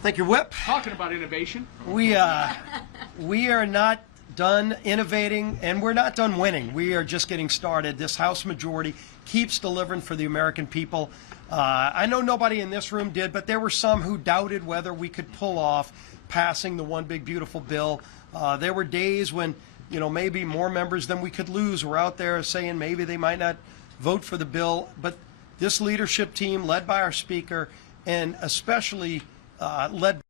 Thank you, Whip. Talking about innovation. We are not done innovating, and we're not done winning. We are just getting started. This House majority keeps delivering for the American people. I know nobody in this room did, but there were some who doubted whether we could pull off passing the one big beautiful bill. There were days when, you know, maybe more members than we could lose were out there saying maybe they might not vote for the bill. But this leadership team, led by our Speaker, and especially led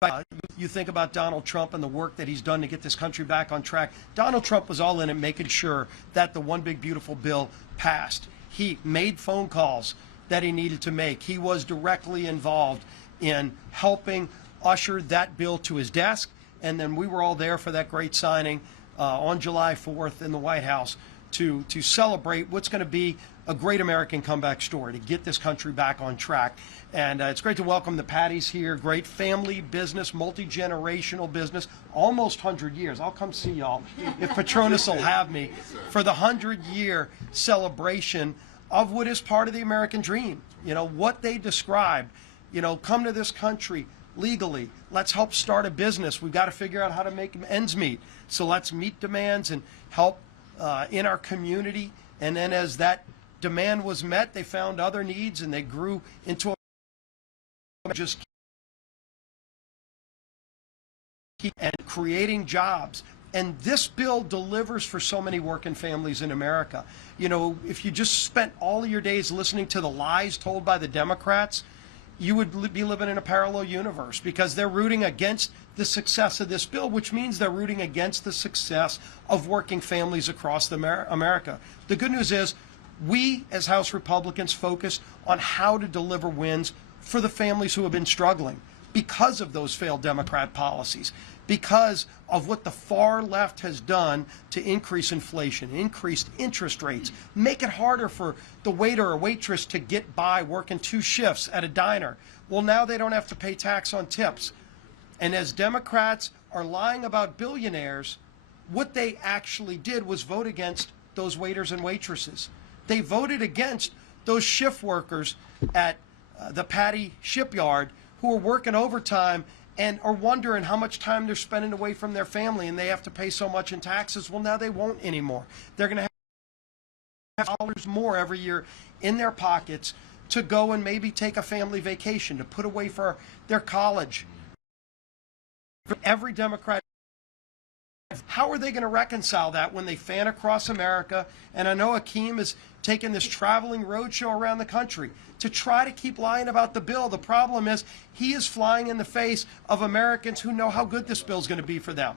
by, you think about Donald Trump and the work that he's done to get this country back on track. Donald Trump was all in it, making sure that the one big beautiful bill passed. He made phone calls that he needed to make. He was directly involved in helping usher that bill to his desk, and then we were all there for that great signing on July 4th in the White House to celebrate what's going to be a great American comeback story to get this country back on track. And it's great to welcome the Patties here. Great family business, multi-generational business, almost 100 years. I'll come see y'all if Petronas will have me for the 100-year celebration of what is part of the American dream. You know, what they described, you know, come to this country legally. Let's help start a business. We've got to figure out how to make ends meet. So let's meet demands and help in our community. And then as that demand was met, they found other needs and they grew into a just keep and creating jobs. And this bill delivers for so many working families in America. You know, if you just spent all of your days listening to the lies told by the Democrats, you would be living in a parallel universe, because they're rooting against the success of this bill, which means they're rooting against the success of working families across America. The good news is we, as House Republicans, focus on how to deliver wins for the families who have been struggling because of those failed Democrat policies, because of what the far left has done to increase inflation, increased interest rates, make it harder for the waiter or waitress to get by working 2 shifts at a diner. Well, now they don't have to pay tax on tips. And as Democrats are lying about billionaires, what they actually did was vote against those waiters and waitresses. They voted against those shift workers at the Patty shipyard who are working overtime and are wondering how much time they're spending away from their family, and they have to pay so much in taxes. Well, now they won't anymore. They're going to have dollars more every year in their pockets to go and maybe take a family vacation, to put away for their college. Every Democrat, how are they going to reconcile that when they fan across America? And I know Hakeem is taking this traveling roadshow around the country to try to keep lying about the bill. The problem is he is flying in the face of Americans who know how good this bill is going to be for them.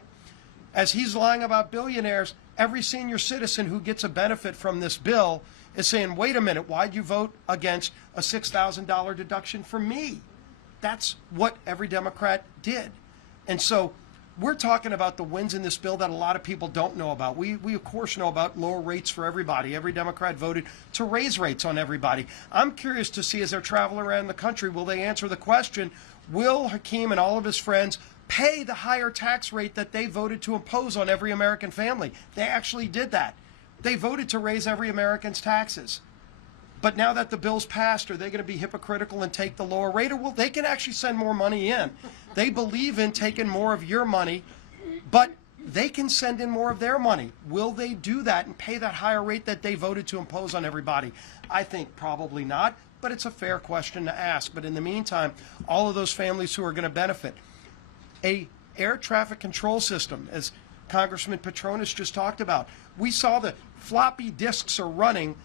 As he's lying about billionaires, every senior citizen who gets a benefit from this bill is saying, wait a minute, why'd you vote against a $6,000 deduction for me? That's what every Democrat did. And so we're talking about the wins in this bill that a lot of people don't know about. We of course know about lower rates for everybody. Every Democrat voted to raise rates on everybody. I'm curious to see, as they travel around the country, will they answer the question, will Hakeem and all of his friends pay the higher tax rate that they voted to impose on every American family? They actually did that. They voted to raise every American's taxes. But now that the bill's passed, are they going to be hypocritical and take the lower rate? Or well, they can actually send more money in. They believe in taking more of your money, but they can send in more of their money. Will they do that and pay that higher rate that they voted to impose on everybody? I think probably not, but it's a fair question to ask. But in the meantime, all of those families who are going to benefit, a air traffic control system, as Congressman Petronas just talked about. We saw the floppy disks are running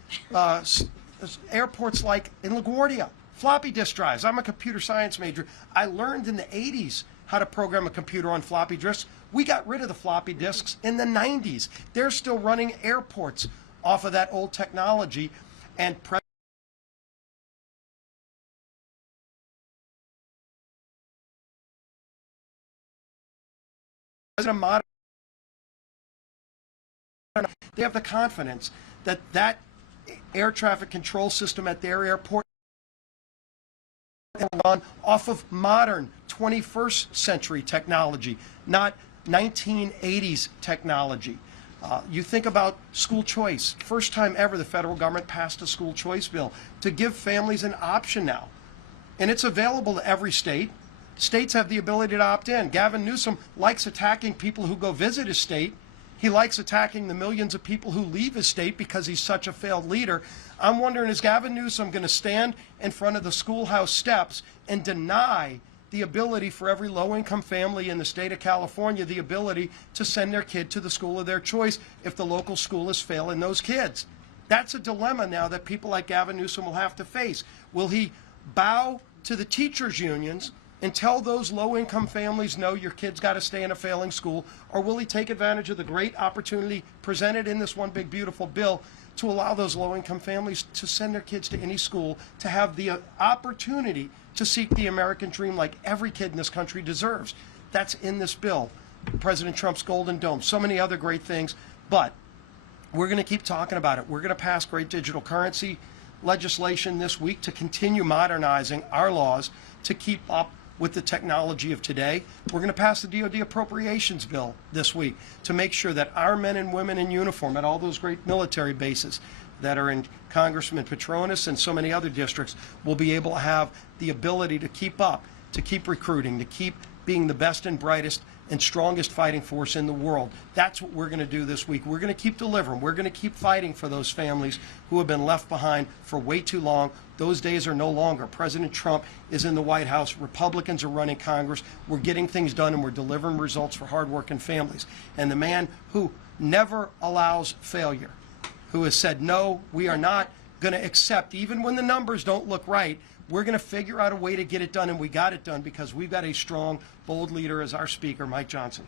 airports like in LaGuardia, floppy disk drives. I'm a computer science major. I learned in the 80s how to program a computer on floppy disks. We got rid of the floppy disks in the 90s. They're still running airports off of that old technology. And President Modernizing, they have the confidence that that air traffic control system at their airport run off of modern 21st century technology, not 1980s technology. You think about school choice. First time ever the federal government passed a school choice bill to give families an option now. and it's available to every state. States have the ability to opt in. Gavin Newsom likes attacking people who go visit his state. He likes attacking the millions of people who leave his state because he's such a failed leader. I'm wondering, is Gavin Newsom going to stand in front of the schoolhouse steps and deny the ability for every low-income family in the state of California the ability to send their kid to the school of their choice if the local school is failing those kids? That's a dilemma now that people like Gavin Newsom will have to face. Will he bow to the teachers' unions and tell those low-income families, no, your kid's got to stay in a failing school, or will he take advantage of the great opportunity presented in this one big beautiful bill to allow those low-income families to send their kids to any school, to have the opportunity to seek the American dream like every kid in this country deserves? That's in this bill. President Trump's Golden Dome, so many other great things, but we're going to keep talking about it. We're going to pass great digital currency legislation this week to continue modernizing our laws to keep up with the technology of today. We're going to pass the DoD appropriations bill this week to make sure that our men and women in uniform at all those great military bases that are in Congressman Petronis and so many other districts will be able to have the ability to keep up, to keep recruiting, to keep being the best and brightest and strongest fighting force in the world. That's what we're going to do this week. We're going to keep delivering. We're going to keep fighting for those families who have been left behind for way too long. Those days are no longer. President Trump is in the White House. Republicans are running Congress. We're getting things done, and we're delivering results for hardworking families. And the man who never allows failure, who has said, no, we are not going to accept, even when the numbers don't look right, we're going to figure out a way to get it done, and we got it done because we've got a strong, bold leader as our speaker, Mike Johnson.